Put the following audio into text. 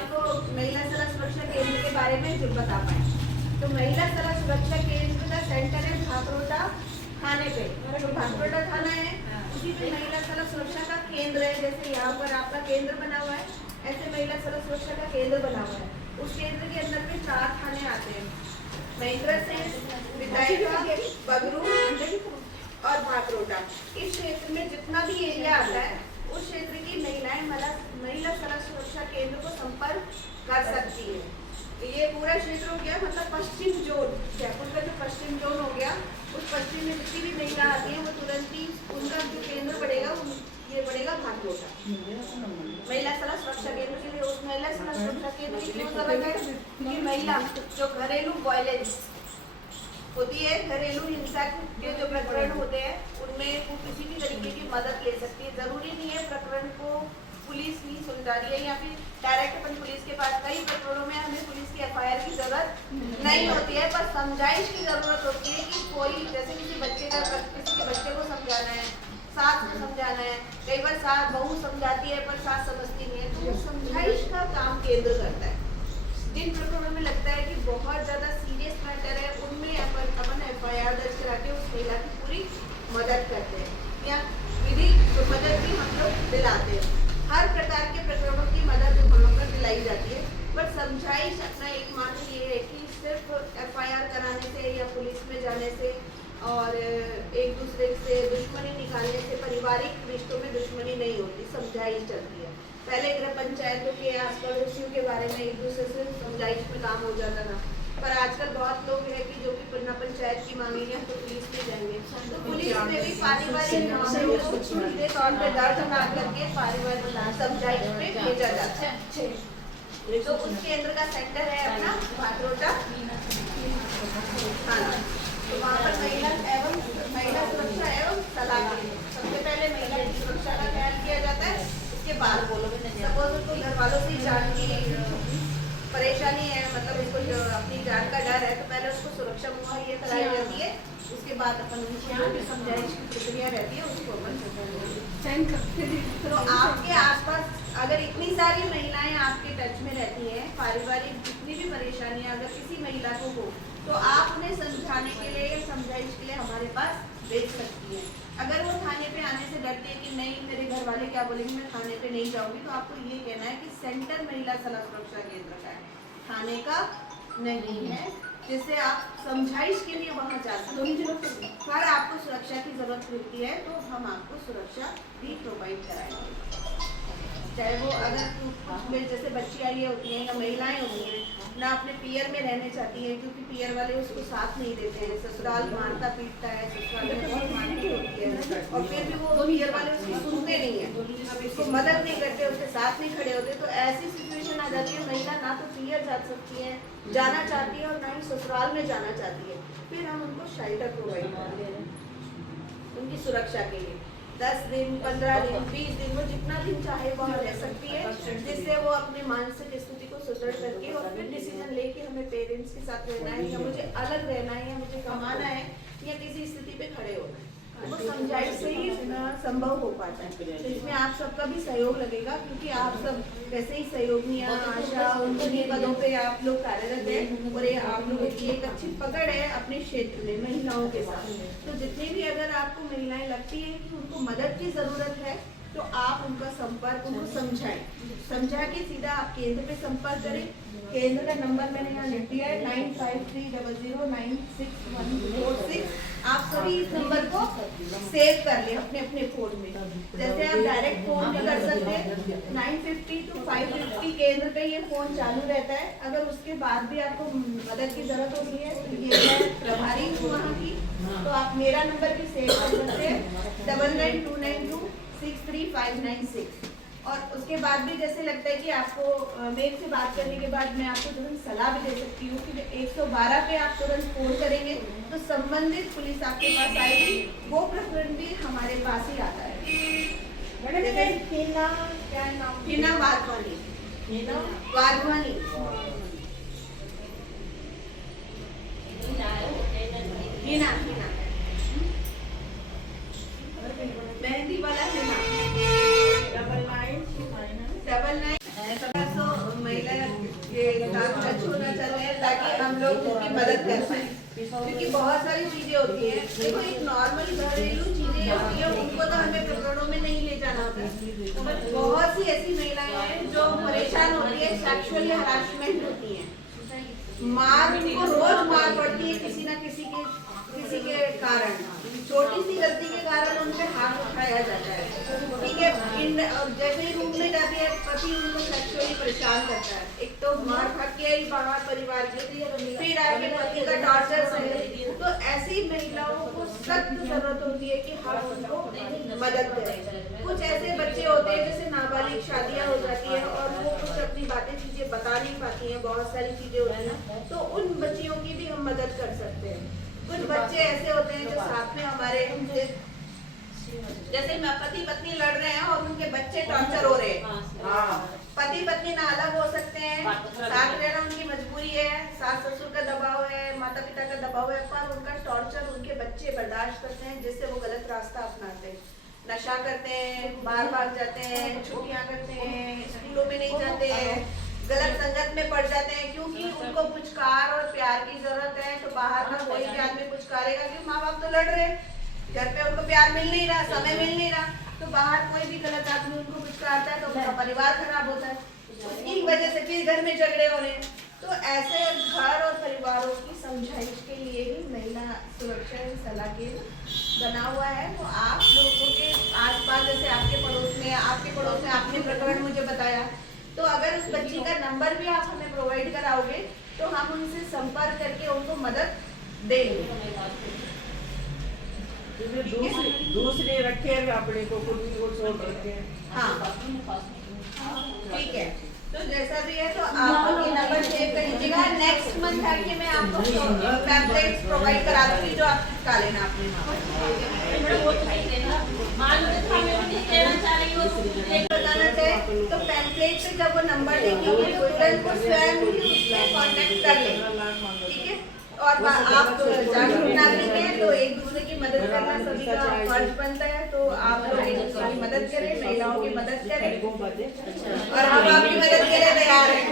आपको महिला सड़क सुरक्षा केंद्र के बारे में जो बता पाए। तो महिला सड़क सुरक्षा केंद्र का सेंटर है भाकरोटा थाने पे। तो भाकरोटा थाना है, उसी पे महिला सड़क सुरक्षा का केंद्र है। जैसे यहाँ पर आपका केंद्र बना हुआ है, ऐसे महिला सड़क सुरक्षा का केंद्र बना हुआ है। उस केंद्र के अंदर में 4 थाने आते हैं, महेंद्र सिंह, विधायका, बगरू और भाकरोटा। इस क्षेत्र में जितना भी एरिया आता है उस क्षेत्र की महिलाएं महिला सड़क सुरक्षा केंद्र को संपर्क कर सकती है। तो ये पूरा क्षेत्र हो गया, मतलब पश्चिम जोन, जयपुर का जो पश्चिम जोन हो गया, उस पश्चिम में जितनी भी महिला आती है वो तुरंत ही उनका जो केंद्र पड़ेगा ये पड़ेगा भाकरोटा। महिला सड़क सुरक्षा केंद्र के लिए उस महिला सड़क सुरक्षा केंद्र की क्यों जरूरत है? क्योंकि महिला जो घरेलू वायलेंस होती है, घरेलू हिंसा के जो प्रकरण होते हैं उनमें वो किसी भी तरीके की मदद ले सकती है। जरूरी नहीं है प्रकरण को पुलिस ही सुलझा रही है या फिर डायरेक्ट अपन पुलिस के पास, कई प्रकरणों में हमें पुलिस की एफआईआर की जरूरत नहीं होती है, पर समझाइश की जरूरत होती है कि कोई जैसे किसी के बच्चे को समझाना है, सास को समझाना है, कई बार सास बहू समझाती है पर सास समझती नहीं है, तो समझाइश का काम केंद्र करता है। जिन प्रकरणों में लगता है कि बहुत ज्यादा सीरियस मैटर है उनमें अपन एफआईआर दर्ज करा के उस महिला की पूरी मदद करते हैं या विधिक मदद भी हम लोग दिलाते हैं। हर प्रकार के प्रकरणों की मदद वहाँ पर दिलाई जाती है, पर समझाइश अपना एकमात्र ये है कि सिर्फ एफआईआर कराने से या पुलिस में जाने से और एक दूसरे से दुश्मनी निकालने से पारिवारिक रिश्तों में दुश्मनी नहीं होती, समझाइश चलती है। पहले गृह पंचायतों के आस पड़ोसियों के बारे में एक दूसरे से समझाइश में काम हो जाता था, पर आजकल बहुत लोग हैं कि जो कि पन्ना पंचायत की मांगेंगे तो पुलिस में जाएंगे, तो पुलिस में भी पारिवारिक मामलों को सीधे तौर पर दर्ज ना करके पारिवारिक समझाइश में भेजा जाता है। तो उस केंद्र का सेंटर है अपना भाकरोटा थाना। तो वहाँ पर महिला सुरक्षा एवं सलाह केंद्र, सबसे पहले महिला की सुरक्षा का ख्याल किया जाता है। उसके बाद सपोज उसको घर वालों से जान की परेशानी है, मतलब उसको जो अपनी जान का डर है, तो पहले उसको सुरक्षा मुहैया कराई जाती है। उसके बाद अपन उनको जो भी समझाइश की प्रक्रिया रहती है उसको अपन। तो आपके आसपास अगर इतनी सारी महिलाएं आपके टच में रहती हैं, पारिवारिक जितनी भी परेशानियां अगर किसी महिला को हो, तो आप उन्हें समझाने के लिए या समझाइश के लिए हमारे पास भेज सकती हैं। अगर वो थाने पे आने से डरती है कि नहीं मेरे घर वाले क्या बोलेंगे, मैं थाने पे नहीं जाऊंगी, तो आपको ये कहना है कि सेंटर महिला सड़क सुरक्षा केंद्र का है, थाने का नहीं है, जिससे आप समझाइश के लिए वहाँ जा सकते हैं। पर आपको सुरक्षा की जरूरत होती है तो हम आपको सुरक्षा भी प्रोवाइड कराएंगे, चाहे वो अगर जैसे बच्चियाँ ये होती हैं या महिलाएं होती हैं ना अपने पियर में रहने चाहती है क्योंकि पियर वाले उसको साथ नहीं देते हैं, ससुराल मारता पीटता है, ससुराल में बहुत मारपीट होती है और फिर भी वो पियर वाले उसको सुनते नहीं है, उसको मदद नहीं करते, उसके साथ नहीं खड़े होते, तो ऐसी सिचुएशन आ जाती है महिला ना तो पियर जा सकती है, जाना चाहती है और ना ही ससुराल में जाना चाहती है। फिर हम उनको शेल्टर प्रोवाइड करते हैं उनकी सुरक्षा के लिए। 10 दिन, 15 दिन, 20 दिन, वो जितना दिन चाहे वहाँ रह सकती है, जिससे वो अपने मानसिक स्थिति को सुदृढ़ करके और फिर डिसीजन ले कि हमें पेरेंट्स के साथ रहना है या मुझे अलग रहना है या मुझे कमाना है या किसी स्थिति पे खड़े होना है, वो समझाइश से ही संभव हो पाता है। तो इसमें आप सबका भी सहयोग लगेगा क्योंकि आप सब वैसे ही सहयोगियाँ, आशा, उन्हीं पदों पे आप लोग कार्यरत हैं और ये आप लोगों की एक अच्छी पकड़ है अपने क्षेत्र में महिलाओं के साथ। तो जितनी भी अगर आपको महिलाएं लगती है कि उनको मदद की ज़रूरत है तो आप उनका संपर्क उनको समझा के सीधा आप केंद्र पे संपर्क करें। केंद्र का नंबर मैंने यहाँ लिख दिया है 9530061146। आप सभी इस नंबर को सेव कर लें अपने अपने फोन में, जैसे आप डायरेक्ट फोन भी कर सकते हैं। 950 to 550 केंद्र पे ये फोन चालू रहता है। अगर उसके बाद भी आपको मदद की जरूरत होती है तो ये है प्रभारी वहाँ की, तो आप मेरा नंबर भी सेव कर सकते हैं 9929263596। और उसके बाद भी जैसे लगता है कि आपको मेरे से बात करने के बाद मैं आपको तुरंत सलाह भी दे सकती हूँ कि 112 पे आप तुरंत फोन करेंगे तो संबंधित पुलिस आपके पास आएगी, वो प्रकरण भी हमारे पास ही आता है। हिना वाधवानी, मेहंदी वाला हिना 99 महिला उनके साथ टच होना चाहते हैं ताकि हम लोग उनकी मदद कर पाए, क्योंकि बहुत सारी चीजें होती हैं। देखो एक नॉर्मल घरेलू चीजें होती है, उनको तो हमें प्रकरणों में नहीं ले जाना होता, बट बहुत सी ऐसी महिलाएं हैं जो परेशान होती है, सेक्सुअली हरासमेंट होती है, मार उनको रोज मार पड़ती है किसी ना किसी के कारण, छोटी सी गलती के कारण उन पे हाथ उठाया जाता है, ठीक है। जैसे ही रूम में जाती है पति उनको सेक्सुअली परेशान करता है, एक तो मार खा के ही बाहर परिवार के, फिर आगे पति का टॉर्चर सहे। तो ऐसी महिलाओं को सख्त जरूरत होती है कि हम उनको मदद करें। कुछ ऐसे बच्चे होते हैं जैसे नाबालिग शादियां हो जाती है और वो कुछ अपनी बातें चीजें बता नहीं पाती हैं, बहुत सारी चीजें होती हैं, तो उन बच्चियों की भी हम मदद कर सकते हैं। कुछ बच्चे ऐसे होते हैं जो साथ में हमारे उनसे, जैसे पति पत्नी लड़ रहे हैं और उनके बच्चे टॉर्चर हो रहे हैं, पति पत्नी ना अलग हो सकते हैं, साथ रहना उनकी मजबूरी है, सास ससुर का दबाव है, माता पिता का दबाव है, पर उनका टॉर्चर उनके बच्चे बर्दाश्त करते हैं, जिससे वो गलत रास्ता अपनाते हैं, नशा करते हैं, बाहर भाग जाते हैं, छुट्टियां करते हैं, स्कूलों में नहीं जाते हैं, गलत संगत में पड़ जाते हैं, क्योंकि उनको पुचकार और प्यार की जरूरत है। तो बाहर का कोई भी आदमी पुचकारेगा कि माँ बाप तो लड़ रहे हैं, घर पे उनको प्यार मिल नहीं रहा, समय मिल नहीं रहा, तो बाहर कोई भी गलत आदमी उनको पुचकारता है तो उनका परिवार खराब होता है, उसकी वजह से फिर घर में झगड़े हो रहे हैं। तो ऐसे घर और परिवारों की समझाइश के लिए ही महिला सुरक्षा सलाह केंद्र बना हुआ है। तो आप लोगों के आसपास, जैसे आपके पड़ोस में आपने प्रकरण मुझे बताया, तो अगर उस बच्ची का नंबर भी आप हमें प्रोवाइड कराओगे तो हम उनसे संपर्क करके उनको मदद देंगे। दूसरे रखे अपने को छोड़ रखे। हाँ ठीक है, तो जैसा भी है तो आप ये नंबर सेव कर लीजिएगा। नेक्स्ट मंथ आके मैं आपको पैम्पलेट्स प्रोवाइड करा दूंगी जो आप चिपका लेना अपने बताना चाहे तो पैम्पलेट पे जब वो नंबर देखेंगे तो तुरंत वो स्वयं ही उसमें कॉन्टेक्ट कर लें, ठीक है। और आप जागरूक नागरिक हैं तो एक दूसरे की मदद करना सभी का फर्ज बनता है, तो आप लोग एक दूसरे की मदद करें, महिलाओं की मदद करें, और हम आपकी मदद के लिए तैयार हैं।